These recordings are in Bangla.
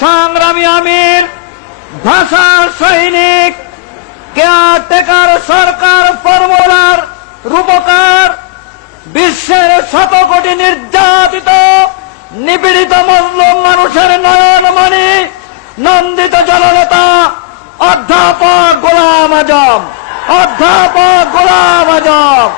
সংগ্রামী আমির ভাষা সৈনিক কেয়ারটেকার সরকার, ফর্মুলার, রূপকার, বিশ্বের শত কোটি নির্যাতিত, নিপীড়িত মজলুম মানুষের নয়নমণি নন্দিত জননেতা, অধ্যাপক গোলাম আজম, অধ্যাপক গোলাম আজম।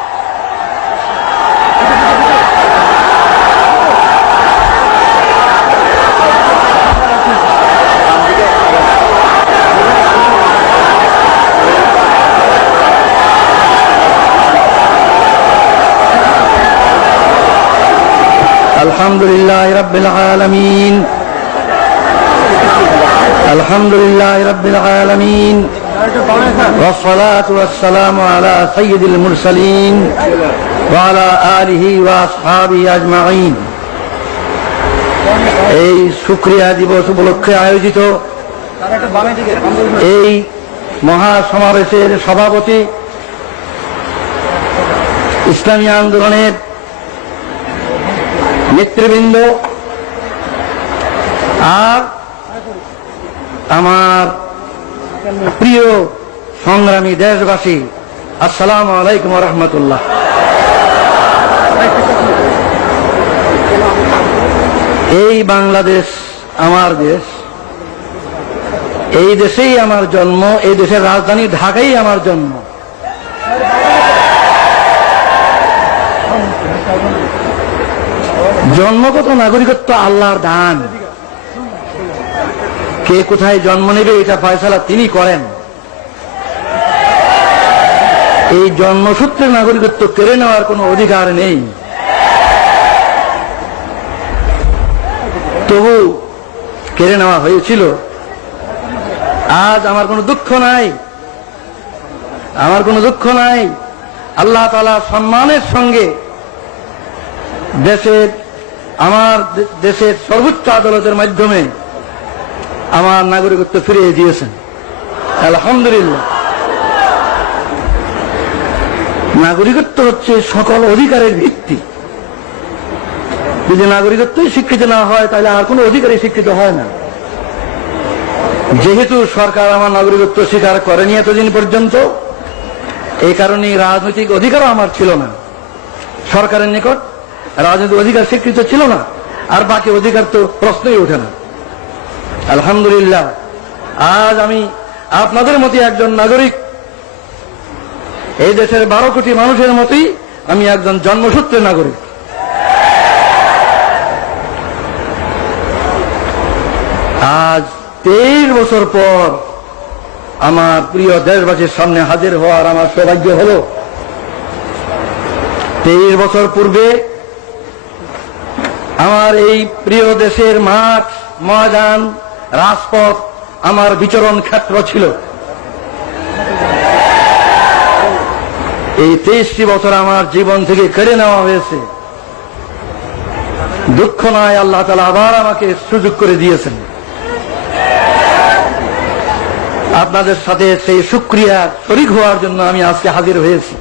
الحمد لله رب العالمين الحمد لله رب العالمين والصلاة والسلام على سيد المرسلين وعلى آله وأصحابه أجمعين এই শুক্রিয়া দিবস উপলক্ষে আয়োজিত এই মহা সমাবেশের সভাপতি ইসলামী আন্দোলনের নেতৃবৃন্দ আর আমার প্রিয় সংগ্রামী দেশবাসী, আসসালাম আলাইকুম রহমতুল্লাহ। এই বাংলাদেশ আমার দেশ, এই দেশেই আমার জন্ম, এই দেশের রাজধানী ঢাকাই আমার জন্ম। জন্মগত নাগরিকত্ব আল্লাহর দান। কে কোথায় জন্ম নেবে, এটা ফয়সালা তিনি করেন। এই জন্মসূত্রে নাগরিকত্ব কেড়ে নেওয়ার কোনো অধিকার নেই। তবু কেড়ে নেওয়া হয়েছিল। আজ আমার কোনো দুঃখ নাই। আমার কোনো দুঃখ নাই। আল্লাহ তালা সম্মানের সঙ্গে দেশের আমার দেশের সর্বোচ্চ আদালতের মাধ্যমে আমার নাগরিকত্ব ফিরিয়ে দিয়েছেন। আলহামদুলিল্লাহ। নাগরিকত্ব হচ্ছে সকল অধিকারের ভিত্তি। যদি নাগরিকত্বই শিক্ষিত না হয়, তাহলে আর কোনো অধিকারই শিক্ষিত হয় না। যেহেতু সরকার আমার নাগরিকত্ব স্বীকার করেনি এতদিন পর্যন্ত, এই কারণে রাজনৈতিক অধিকারও আমার ছিল না। সরকারের নিকট রাজনৈতিক অধিকার স্বীকৃত ছিল না, আর বাকি অধিকার তো প্রশ্নই ওঠে না। আলহামদুলিল্লাহ, আজ আমি আপনাদের মতো একজন নাগরিক। এই দেশের বারো কোটি মানুষের মতোই আমি একজন জন্মসূত্রে নাগরিক। আজ তেইশ বছর পর আমার প্রিয় দেশবাসীর সামনে হাজির হওয়ার আমার সৌভাগ্য হলো। তেইশ বছর পূর্বে আমার এই প্রিয় দেশের মাঠ, ময়দান, রাজপথ আমার বিচরণ ক্ষেত্র ছিল। এই তেইশটি বছর আমার জীবন থেকে কেড়ে নেওয়া হয়েছে। দুঃখ নয় আল্লাহ তালা আবার আমাকে সুযোগ করে দিয়েছেন। আপনাদের সাথে সেই সুক্রিয়া শরিক হওয়ার জন্য আমি আজকে হাজির হয়েছি।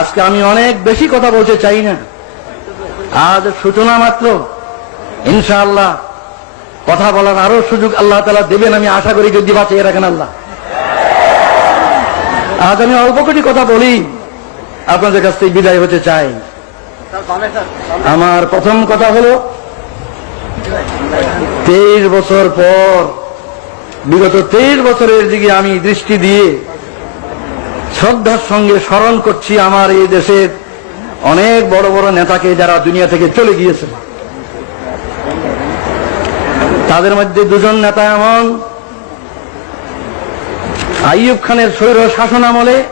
আজকে আমি অনেক বেশি কথা বলতে চাই না। আজ সূচনা মাত্র। ইনশাআল্লাহ, কথা বলার আরও সুযোগ আল্লাহ তালা দেবেন, আমি আশা করি যদি বাঁচিয়ে রাখেন আল্লাহ। আজ আমি অল্প কোটি কথা বলি, আপনাদের কাছ থেকে বিদায় হতে চাই। আমার প্রথম কথা হলো, তেইশ বছর পর, বিগত তেইশ বছরের দিকে আমি দৃষ্টি দিয়ে শ্রদ্ধার সঙ্গে স্মরণ করছি আমার এই দেশের অনেক বড় বড় নেতাকে যারা দুনিয়া থেকে চলে গিয়েছে। তাদের মধ্যে দুজন নেতা এমন, আইয়ুব খানের স্বৈর শাসন আমলে,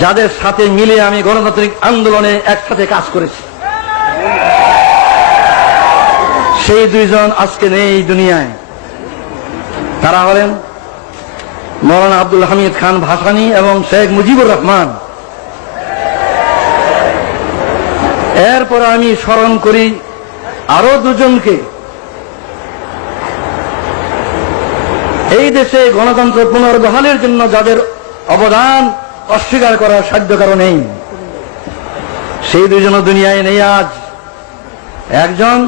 যাদের সাথে মিলে আমি গণতান্ত্রিক আন্দোলনে একসাথে কাজ করেছি। সেই দুইজন আজকে নেই দুনিয়ায়। তারা হলেন মৌলানা আব্দুল হামিদ খান ভাসানী এবং শেখ মুজিবুর রহমান। এরপর আমি স্মরণ করি আরও দুজনকে। এই দেশে গণতন্ত্র পুনর্বহালের জন্য যাদের অবদান অস্বীকার করার সাধ্য কারণ নেই। সেই দুজন দুনিয়ায় নেই আজ। একজন